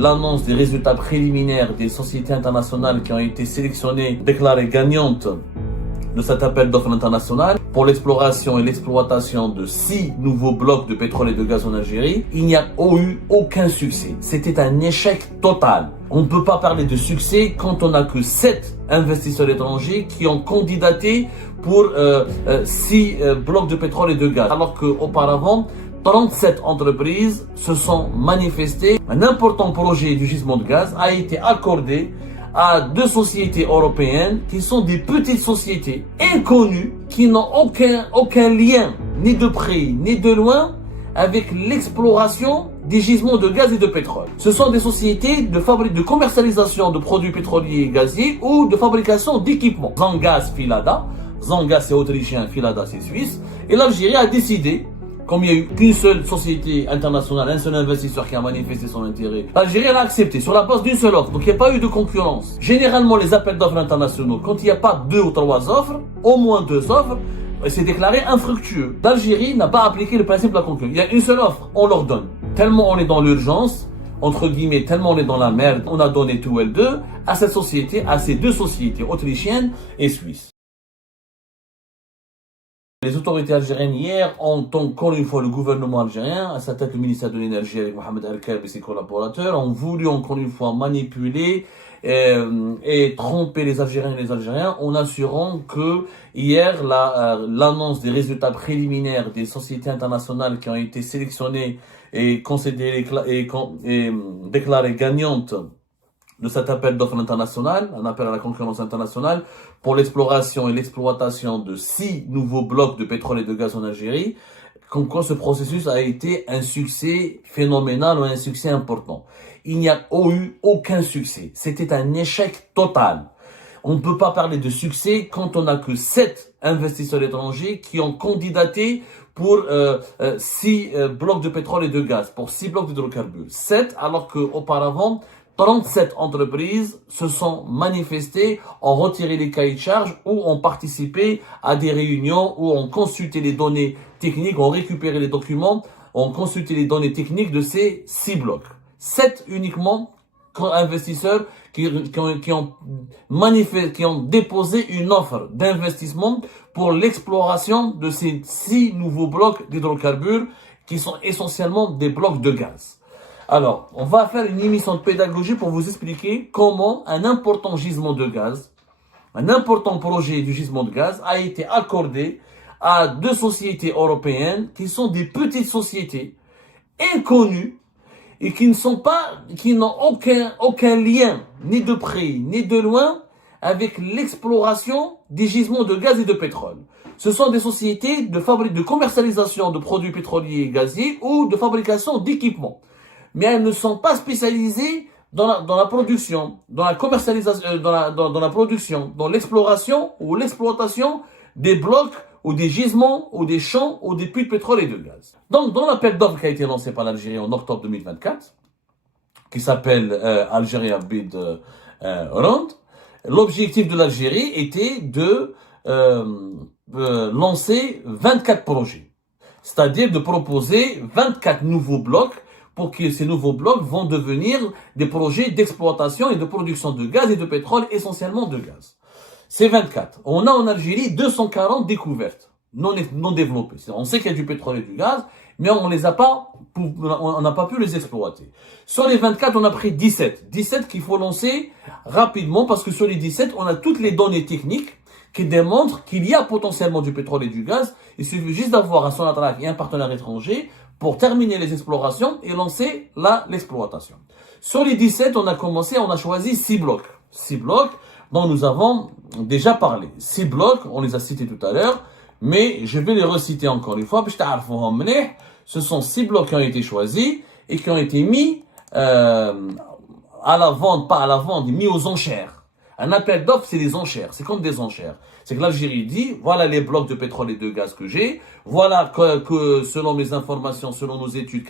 L'annonce des résultats préliminaires des sociétés internationales qui ont été sélectionnées, déclarées gagnantes de cet appel d'offres international pour l'exploration et l'exploitation de 6 nouveaux blocs de pétrole et de gaz en Algérie, il n'y a eu aucun succès. C'était un échec total. On ne peut pas parler de succès quand on n'a que 7 investisseurs étrangers qui ont candidaté pour 6 blocs de pétrole et de gaz, alors qu'auparavant, 37 entreprises se sont manifestées. Un important projet du gisement de gaz a été accordé à 2 sociétés européennes qui sont des petites sociétés inconnues qui n'ont aucun lien, ni de près, ni de loin, avec l'exploration des gisements de gaz et de pétrole. Ce sont des sociétés de commercialisation de produits pétroliers et gaziers ou de fabrication d'équipements. Zangaz, Filada. Zangaz, c'est autrichien, Filada, c'est suisse. Et l'Algérie a décidé, comme il n'y a eu qu'une seule société internationale, un seul investisseur qui a manifesté son intérêt, l'Algérie l'a accepté sur la base d'une seule offre. Donc il n'y a pas eu de concurrence. Généralement, les appels d'offres internationaux, quand il n'y a pas 2 ou 3 offres, au moins 2 offres, c'est déclaré infructueux. L'Algérie n'a pas appliqué le principe de la concurrence. Il y a une seule offre, on leur donne. Tellement on est dans l'urgence, entre guillemets, tellement on est dans la merde, on a donné tout L2 à cette société, à ces 2 sociétés autrichiennes et suisses. Les autorités algériennes hier ont encore une fois le gouvernement algérien, à sa tête le ministère de l'énergie avec Mohamed El-Kab et ses collaborateurs, ont voulu encore une fois manipuler et tromper les Algériens et les Algériens en assurant que hier l'annonce des résultats préliminaires des sociétés internationales qui ont été sélectionnées et considérées et déclarées gagnantes de cet appel d'offres international, un appel à la concurrence internationale, pour l'exploration et l'exploitation de 6 nouveaux blocs de pétrole et de gaz en Algérie, comme quoi ce processus a été un succès phénoménal ou un succès important. Il n'y a eu aucun succès. C'était un échec total. On ne peut pas parler de succès quand on n'a que 7 investisseurs étrangers qui ont candidaté pour 6 blocs de pétrole et de gaz, pour 6 blocs d'hydrocarbures. 7, alors qu'auparavant, 37 entreprises se sont manifestées, ont retiré les cahiers de charges ou ont participé à des réunions où ont consulté les données techniques, ont récupéré les documents, ont consulté les données techniques de ces 6 blocs. 7 uniquement investisseurs qui ont déposé une offre d'investissement pour l'exploration de ces 6 nouveaux blocs d'hydrocarbures qui sont essentiellement des blocs de gaz. Alors, on va faire une émission de pédagogie pour vous expliquer comment un important gisement de gaz, un important projet du gisement de gaz a été accordé à 2 sociétés européennes qui sont des petites sociétés inconnues et qui n'ont aucun lien, ni de près, ni de loin, avec l'exploration des gisements de gaz et de pétrole. Ce sont des sociétés de commercialisation de produits pétroliers et gaziers ou de fabrication d'équipements. Mais elles ne sont pas spécialisées dans la production, dans la commercialisation, dans la production, dans l'exploration ou l'exploitation des blocs ou des gisements ou des champs ou des puits de pétrole et de gaz. Donc, dans l'appel d'offres qui a été lancé par l'Algérie en octobre 2024, qui s'appelle Algeria Bid Round, l'objectif de l'Algérie était de lancer 24 projets, c'est-à-dire de proposer 24 nouveaux blocs pour que ces nouveaux blocs vont devenir des projets d'exploitation et de production de gaz et de pétrole, essentiellement de gaz. C'est 24. On a en Algérie 240 découvertes non développées. On sait qu'il y a du pétrole et du gaz, mais on n'a pas pu les exploiter. Sur les 24, on a pris 17. 17 qu'il faut lancer rapidement parce que sur les 17, on a toutes les données techniques qui démontrent qu'il y a potentiellement du pétrole et du gaz. Il suffit juste d'avoir un Sonatrach et un partenaire étranger pour terminer les explorations et lancer l'exploitation. Sur les 17, on a choisi 6 blocs. 6 blocs dont nous avons déjà parlé. 6 blocs, on les a cités tout à l'heure, mais je vais les reciter encore une fois. Ce sont 6 blocs qui ont été choisis et qui ont été mis à la vente, pas à la vente, mis aux enchères. Un appel d'offres, c'est des enchères. C'est comme des enchères. C'est que l'Algérie dit, voilà les blocs de pétrole et de gaz que j'ai. Voilà que selon mes informations, selon nos études,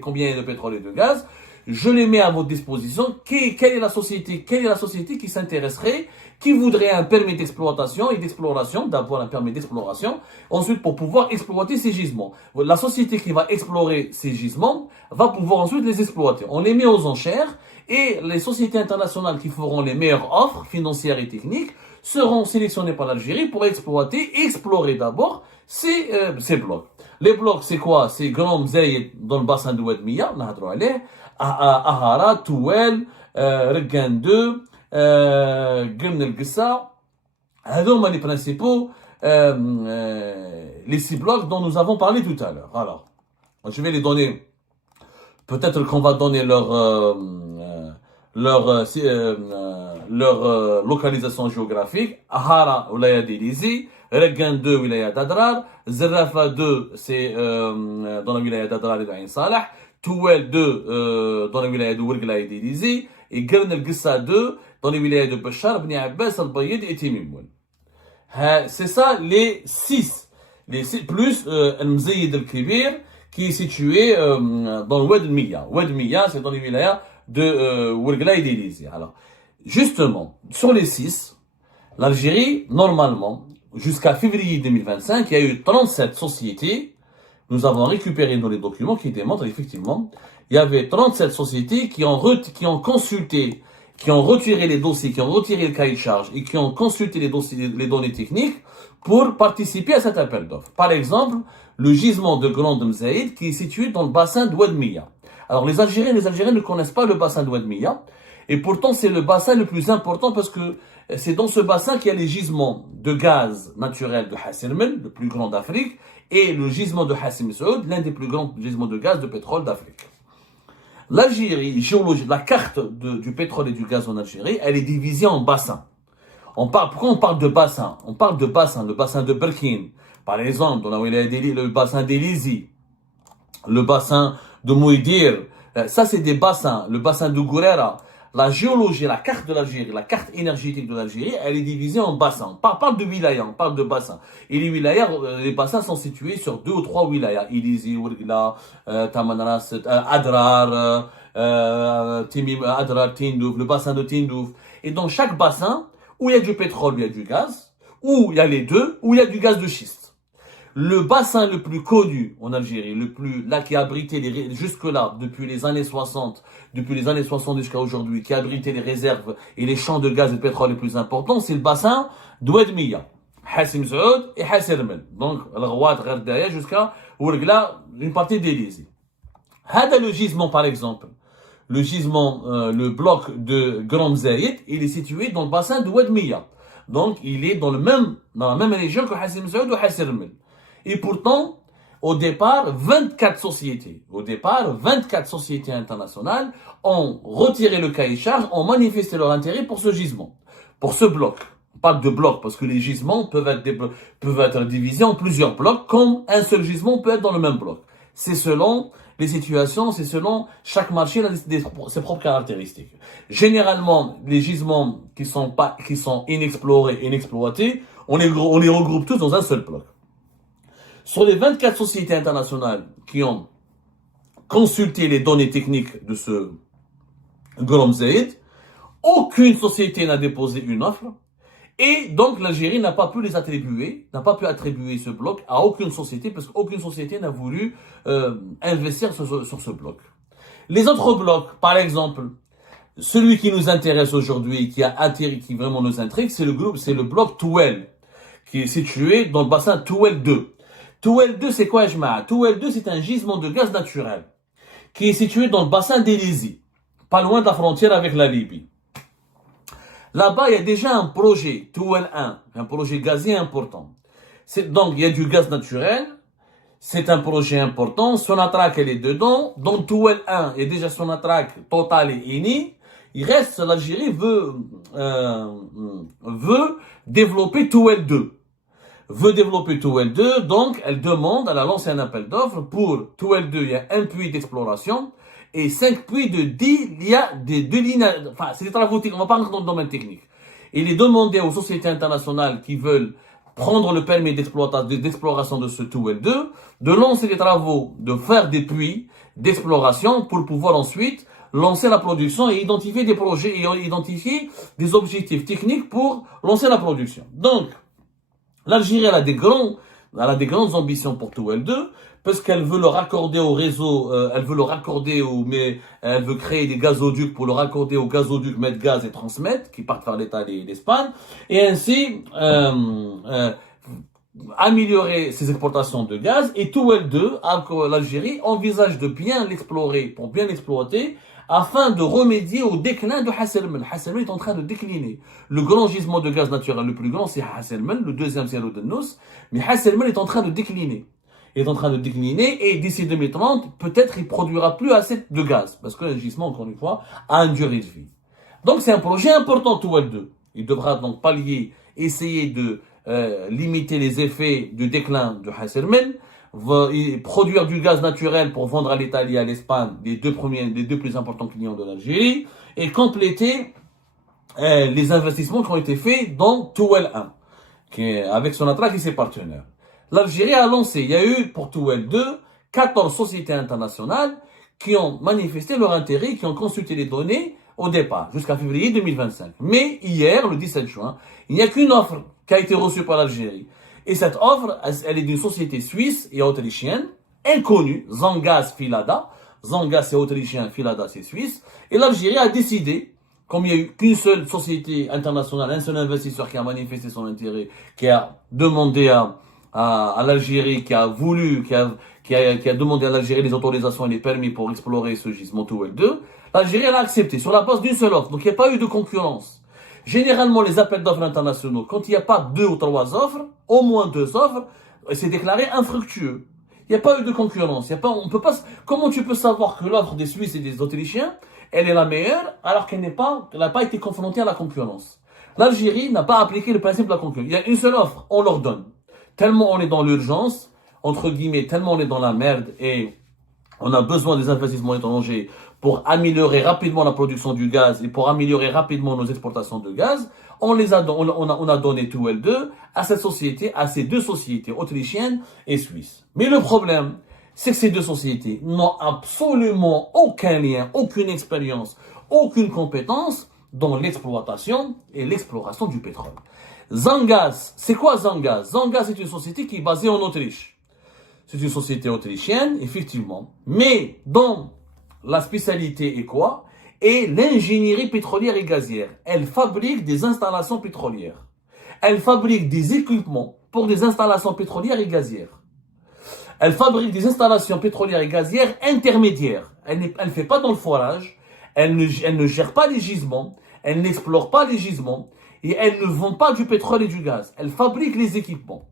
combien il y a de pétrole et de gaz. Je les mets à votre disposition. Quelle est la société qui s'intéresserait, qui voudrait un permis d'exploitation et d'exploration, d'avoir un permis d'exploration, ensuite pour pouvoir exploiter ces gisements. La société qui va explorer ces gisements va pouvoir ensuite les exploiter. On les met aux enchères Et les sociétés internationales qui feront les meilleures offres financières et techniques seront sélectionnées par l'Algérie pour explorer d'abord ces blocs. Les blocs, c'est quoi? C'est Grand Mzayed dans le bassin de Oued Mia, Ahara, Touel, Regan 2, Gren El Gessa, les principaux, les 6 blocs dont nous avons parlé tout à l'heure. Alors, je vais les donner. Peut-être qu'on va donner leur localisation géographique. Ahara, Wilaya d'Elizi. Regan 2, Wilaya d'Adrar. Zerrafa 2, c'est dans la wilaya d'Adrar et d'Ain Salah. Touel 2, dans la wilaya de Ouergla et d'Elizi. Et Gren El Gessa 2, dans les wilayas de Bachar, Bni Abbas, Al-Bayid et Timimoun. C'est ça les 6. Plus Al-Mzayid Al-Kibir, qui est situé dans le Oued Mia. Oued Mia, c'est dans les wilayas de Ouergla et d'Elizi. Alors, justement, sur les 6, l'Algérie, normalement, jusqu'à février 2025, il y a eu 37 sociétés. Nous avons récupéré dans les documents qui démontrent effectivement, il y avait 37 sociétés qui ont consulté, qui ont retiré les dossiers, qui ont retiré le cahier de charge et qui ont consulté les données techniques pour participer à cet appel d'offres. Par exemple, le gisement de Grand Mzayed qui est situé dans le bassin de Oued Mia. Alors les Algériens ne connaissent pas le bassin de Oued Mia et pourtant c'est le bassin le plus important parce que c'est dans ce bassin qu'il y a les gisements de gaz naturel de Hassermen, le plus grand d'Afrique, et le gisement de Hassim Saoud, l'un des plus grands gisements de gaz de pétrole d'Afrique. L'Algérie, la carte du pétrole et du gaz en Algérie, elle est divisée en bassins. Pourquoi on parle de bassins? On parle de bassins, le bassin de Berkine, par exemple, dans le bassin d'Elizi, le bassin de Mouidir, ça c'est des bassins, le bassin de Gourera. La géologie, la carte de l'Algérie, la carte énergétique de l'Algérie, elle est divisée en bassins. On parle de wilayas, on parle de bassins. Et les wilayas, les bassins sont situés sur 2 ou 3 wilayas. Ilizi, Ouergla, Tamanras, Adrar, Adrar, Tindouf, le bassin de Tindouf. Et dans chaque bassin, où il y a du pétrole, il y a du gaz, où il y a les deux, où il y a du gaz de schiste. Le bassin le plus connu en Algérie, là qui a abrité jusque-là, depuis les années 60 jusqu'à aujourd'hui, qui a abrité les réserves et les champs de gaz et de pétrole les plus importants, c'est le bassin d'Oued Mia, Hassim Saoud et Hassermen. Donc, Al-Ghawat, Gherdaya, jusqu'à Ouergla, une partie d'Elizi. Hada le gisement, par exemple. Le gisement, le bloc de Grand Mzayed, il est situé dans le bassin d'Oued Mia. Donc, il est dans la même région que Hassim Saoud ou Hassermen. Et pourtant, au départ, 24 sociétés internationales ont retiré le cahier de charge, ont manifesté leur intérêt pour ce gisement, pour ce bloc. On parle de bloc parce que les gisements peuvent être divisés en plusieurs blocs, comme un seul gisement peut être dans le même bloc. C'est selon les situations, c'est selon chaque marché ses propres caractéristiques. Généralement, les gisements qui sont inexplorés, inexploités, on les regroupe tous dans un seul bloc. Sur les 24 sociétés internationales qui ont consulté les données techniques de ce Grand Mzayed, aucune société n'a déposé une offre et donc l'Algérie n'a pas pu attribuer ce bloc à aucune société parce qu'aucune société n'a voulu investir sur ce bloc. Les autres blocs, par exemple, celui qui nous intéresse aujourd'hui, qui vraiment nous intrigue, c'est le bloc Touel, qui est situé dans le bassin Touel 2. Touel 2, c'est quoi, Jma'a? Touel 2, c'est un gisement de gaz naturel qui est situé dans le bassin d'Elizi, pas loin de la frontière avec la Libye. Là-bas, il y a déjà un projet, Touel 1, un projet gazier important. Donc, il y a du gaz naturel, c'est un projet important, Sonatrach, elle est dedans. Dans Touel 1, il y a déjà Sonatrach, Total et Eni. Il reste, l'Algérie veut développer Touel 2. Donc elle a lancé un appel d'offres pour Touel 2, il y a un puits d'exploration et 5 puits de 10, il y a des 2 lignes, enfin c'est des travaux techniques, on va pas rentrer dans le domaine technique. Il est demandé aux sociétés internationales qui veulent prendre le permis d'exploration de ce Touel 2, de lancer des travaux, de faire des puits d'exploration pour pouvoir ensuite lancer la production et identifier des projets et identifier des objectifs techniques pour lancer la production. Donc, l'Algérie a des grands Elle a des grandes ambitions pour Touwel 2, parce qu'elle veut le raccorder au réseau, mais elle veut créer des gazoducs pour le raccorder au gazoduc Medgaz et Transmed, qui partent vers l'Italie et l'Espagne, et ainsi améliorer ses exportations de gaz. Et Touwel 2, l'Algérie, envisage de bien l'explorer, pour bien l'exploiter, afin de remédier au déclin de Ras El-Mel. Ras El-Mel est en train de décliner. Le grand gisement de gaz naturel le plus grand, c'est Ras El-Mel, le deuxième c'est Rodnos, mais Ras El-Mel est en train de décliner. Il est en train de décliner, et d'ici 2030, peut-être il produira plus assez de gaz, parce que le gisement, encore une fois, a une durée de vie. Donc c'est un projet important, Touwel 2. Il devra donc pallier, essayer de limiter les effets du déclin de Ras El-Mel, produire du gaz naturel pour vendre à l'Italie et à l'Espagne, les deux plus importants clients de l'Algérie, et compléter les investissements qui ont été faits dans Touwel 1, avec Sonatrach et ses partenaires. L'Algérie a lancé, il y a eu pour Touwel 2, 14 sociétés internationales qui ont manifesté leur intérêt, qui ont consulté les données au départ, jusqu'à février 2025. Mais hier, le 17 juin, il n'y a qu'une offre qui a été reçue par l'Algérie. Et cette offre, elle est d'une société suisse et autrichienne, inconnue, Zangaz Filada. Zangaz c'est autrichien, Filada c'est suisse. Et l'Algérie a décidé, comme il n'y a eu qu'une seule société internationale, un seul investisseur qui a manifesté son intérêt, qui a demandé à l'Algérie, qui a demandé à l'Algérie les autorisations et les permis pour explorer ce gisement Touwel 2, l'Algérie a accepté sur la base d'une seule offre. Donc il n'y a pas eu de concurrence. Généralement, les appels d'offres internationaux, quand il n'y a pas 2 ou 3 offres, au moins 2 offres, c'est déclaré infructueux. Il n'y a pas eu de concurrence. On peut pas, comment tu peux savoir que l'offre des Suisses et des Autrichiens, elle est la meilleure, alors qu'elle n'a pas été confrontée à la concurrence? L'Algérie n'a pas appliqué le principe de la concurrence. Il y a une seule offre, on leur donne. Tellement on est dans l'urgence, entre guillemets, tellement on est dans la merde et on a besoin des investissements étrangers pour améliorer rapidement la production du gaz et pour améliorer rapidement nos exportations de gaz, on a donné Touwel 2 à ces deux sociétés autrichiennes et suisses. Mais le problème, c'est que ces deux sociétés n'ont absolument aucun lien, aucune expérience, aucune compétence dans l'exploitation et l'exploration du pétrole. Zangaz, c'est quoi Zangaz? Zangaz est une société qui est basée en Autriche. C'est une société autrichienne, effectivement, mais dont la spécialité est quoi? Et l'ingénierie pétrolière et gazière. Elle fabrique des installations pétrolières. Elle fabrique des équipements pour des installations pétrolières et gazières. Elle fabrique des installations pétrolières et gazières intermédiaires. Elle ne fait pas dans le forage, elle ne gère pas les gisements, elle n'explore pas les gisements, et elle ne vend pas du pétrole et du gaz. Elle fabrique les équipements.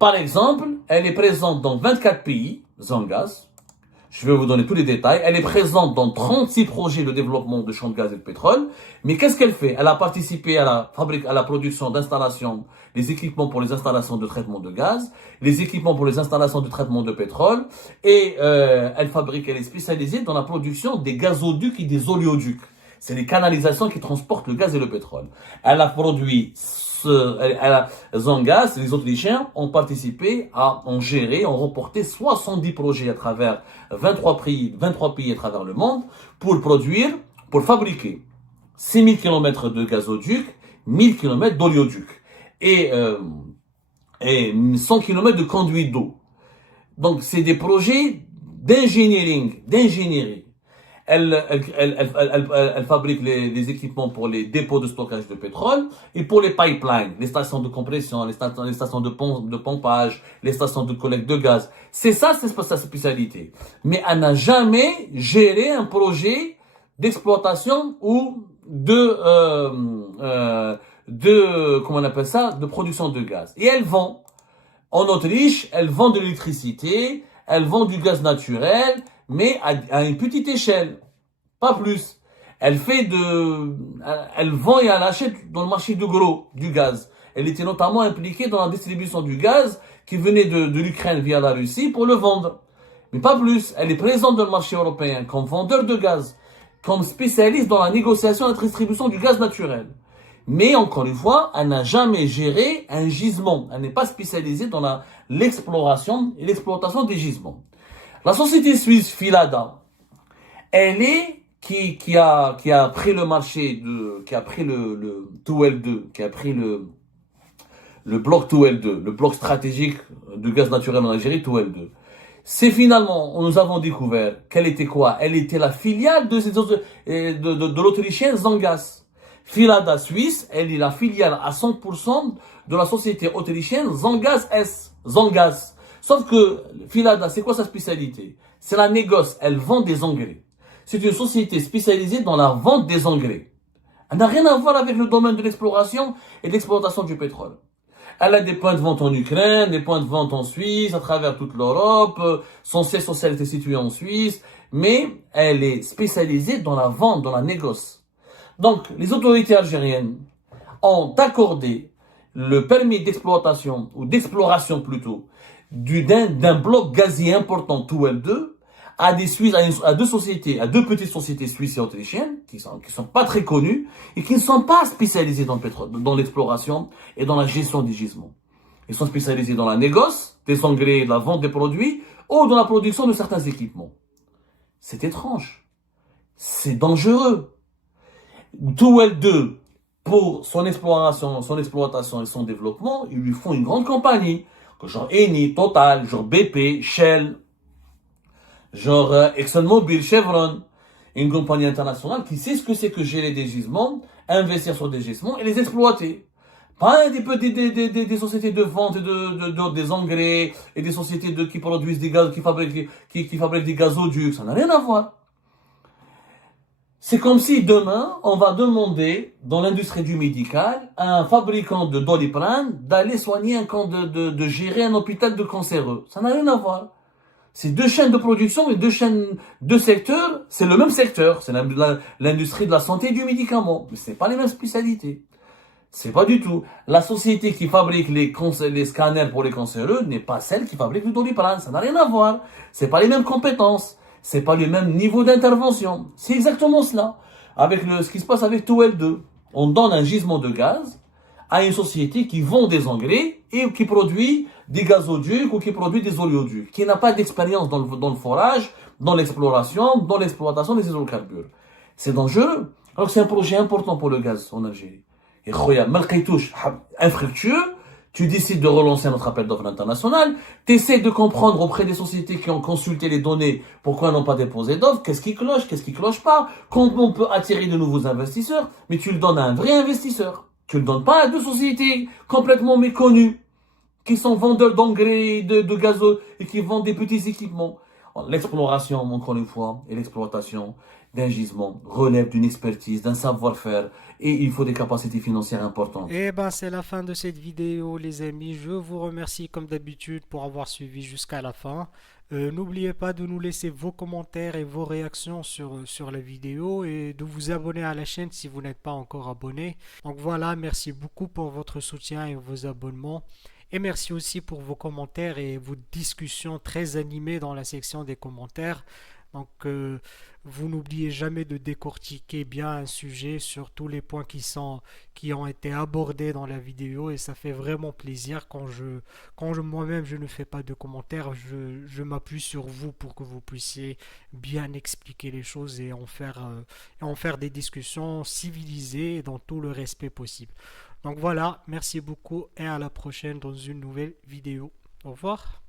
Par exemple, elle est présente dans 24 pays, Zangaz. Je vais vous donner tous les détails. Elle est présente dans 36 projets de développement de champs de gaz et de pétrole. Mais qu'est-ce qu'elle fait? Elle a participé à la production d'installations, les équipements pour les installations de traitement de gaz, les équipements pour les installations de traitement de pétrole, et elle est spécialisée dans la production des gazoducs et des oléoducs. C'est les canalisations qui transportent le gaz et le pétrole. Elle a produit Zangaz, les Autrichiens ont participé ont remporté 70 projets à travers 23 pays à travers le monde pour fabriquer 6000 km de gazoducs, 1000 km d'oléoducs et 100 km de conduits d'eau. Donc c'est des projets d'ingénierie. Elle fabrique les équipements pour les dépôts de stockage de pétrole et pour les pipelines, les stations de compression, les stations de pompage, les stations de collecte de gaz. C'est sa spécialité. Mais elle n'a jamais géré un projet d'exploitation ou de production de gaz. Et elle vend. En Autriche, elle vend de l'électricité, elle vend du gaz naturel, mais à une petite échelle, pas plus. Elle vend et elle achète dans le marché de gros du gaz. Elle était notamment impliquée dans la distribution du gaz qui venait de l'Ukraine via la Russie pour le vendre. Mais pas plus. Elle est présente dans le marché européen comme vendeur de gaz, comme spécialiste dans la négociation et la distribution du gaz naturel. Mais encore une fois, elle n'a jamais géré un gisement. Elle n'est pas spécialisée dans l'exploration et l'exploitation des gisements. La société suisse Filada, qui a pris le marché qui a pris le Touwel 2, qui a pris le bloc 2L2, le bloc stratégique de gaz naturel en Algérie 2L2. C'est finalement, nous avons découvert qu'elle était quoi? Elle était la filiale de l'Autrichienne Zangas. Filada Suisse, elle est la filiale à 100% de la société autrichienne Zangas S. Zangas. Sauf que Filada, c'est quoi sa spécialité? C'est la négoce, elle vend des engrais. C'est une société spécialisée dans la vente des engrais. Elle n'a rien à voir avec le domaine de l'exploration et de l'exploitation du pétrole. Elle a des points de vente en Ukraine, des points de vente en Suisse, à travers toute l'Europe. Son siège social était situé en Suisse. Mais elle est spécialisée dans la vente, dans la négoce. Donc, les autorités algériennes ont accordé le permis d'exploitation, ou d'exploration plutôt, d'un bloc gazier important, 2L2, à des Suisses, à deux sociétés, à deux petites sociétés suisses et autrichiennes, qui sont pas très connues, et qui ne sont pas spécialisées dans le pétrole, dans l'exploration et dans la gestion des gisements. Ils sont spécialisés dans la négoce, des engrais, la vente des produits, ou dans la production de certains équipements. C'est étrange. C'est dangereux. 2L2, pour son exploration et son développement, ils lui font une grande compagnie, genre Eni, Total, genre BP, Shell, genre ExxonMobil, Chevron, une compagnie internationale qui sait ce que c'est que gérer des gisements, investir sur des gisements et les exploiter. Pas des sociétés de vente des engrais et des sociétés qui produisent des gaz, qui fabriquent des gazoducs. Ça n'a rien à voir. C'est comme si demain, on va demander, dans l'industrie du médical, à un fabricant de Doliprane d'aller soigner de gérer un hôpital de cancéreux. Ça n'a rien à voir. C'est deux chaînes de production et deux secteurs, c'est le même secteur, c'est l'industrie de la santé et du médicament, mais c'est pas les mêmes spécialités. C'est pas du tout. La société qui fabrique les scanners pour les cancéreux n'est pas celle qui fabrique le Doliprane, ça n'a rien à voir. C'est pas les mêmes compétences, c'est pas le même niveau d'intervention. C'est exactement cela. Avec ce qui se passe avec 2L2. On donne un gisement de gaz à une société qui vend des engrais et qui produit des gazoducs ou qui produit des oléoducs, qui n'a pas d'expérience dans le forage, dans l'exploration, dans l'exploitation des hydrocarbures. C'est dangereux. Alors que c'est un projet important pour le gaz en Algérie. Et khoya, malgré tout, infructueux, tu décides de relancer notre appel d'offres international, tu essaies de comprendre auprès des sociétés qui ont consulté les données pourquoi elles n'ont pas déposé d'offres, qu'est-ce qui cloche pas, comment on peut attirer de nouveaux investisseurs, mais tu le donnes à un vrai investisseur. Tu le donnes pas à deux sociétés complètement méconnues, qui sont vendeurs d'engrais, de gazole, et qui vendent des petits équipements. L'exploration, encore une fois, et l'exploitation d'un gisement relève d'une expertise, d'un savoir-faire, et il faut des capacités financières importantes. Et ben c'est la fin de cette vidéo les amis. Je vous remercie comme d'habitude pour avoir suivi jusqu'à la fin. N'oubliez pas de nous laisser vos commentaires et vos réactions sur la vidéo et de vous abonner à la chaîne si vous n'êtes pas encore abonné. Donc voilà, merci beaucoup pour votre soutien et vos abonnements. Et merci aussi pour vos commentaires et vos discussions très animées dans la section des commentaires. Donc, vous n'oubliez jamais de décortiquer bien un sujet sur tous les points qui ont été abordés dans la vidéo et ça fait vraiment plaisir quand moi-même je ne fais pas de commentaires, je m'appuie sur vous pour que vous puissiez bien expliquer les choses et en faire des discussions civilisées et dans tout le respect possible. Donc voilà, merci beaucoup et à la prochaine dans une nouvelle vidéo. Au revoir.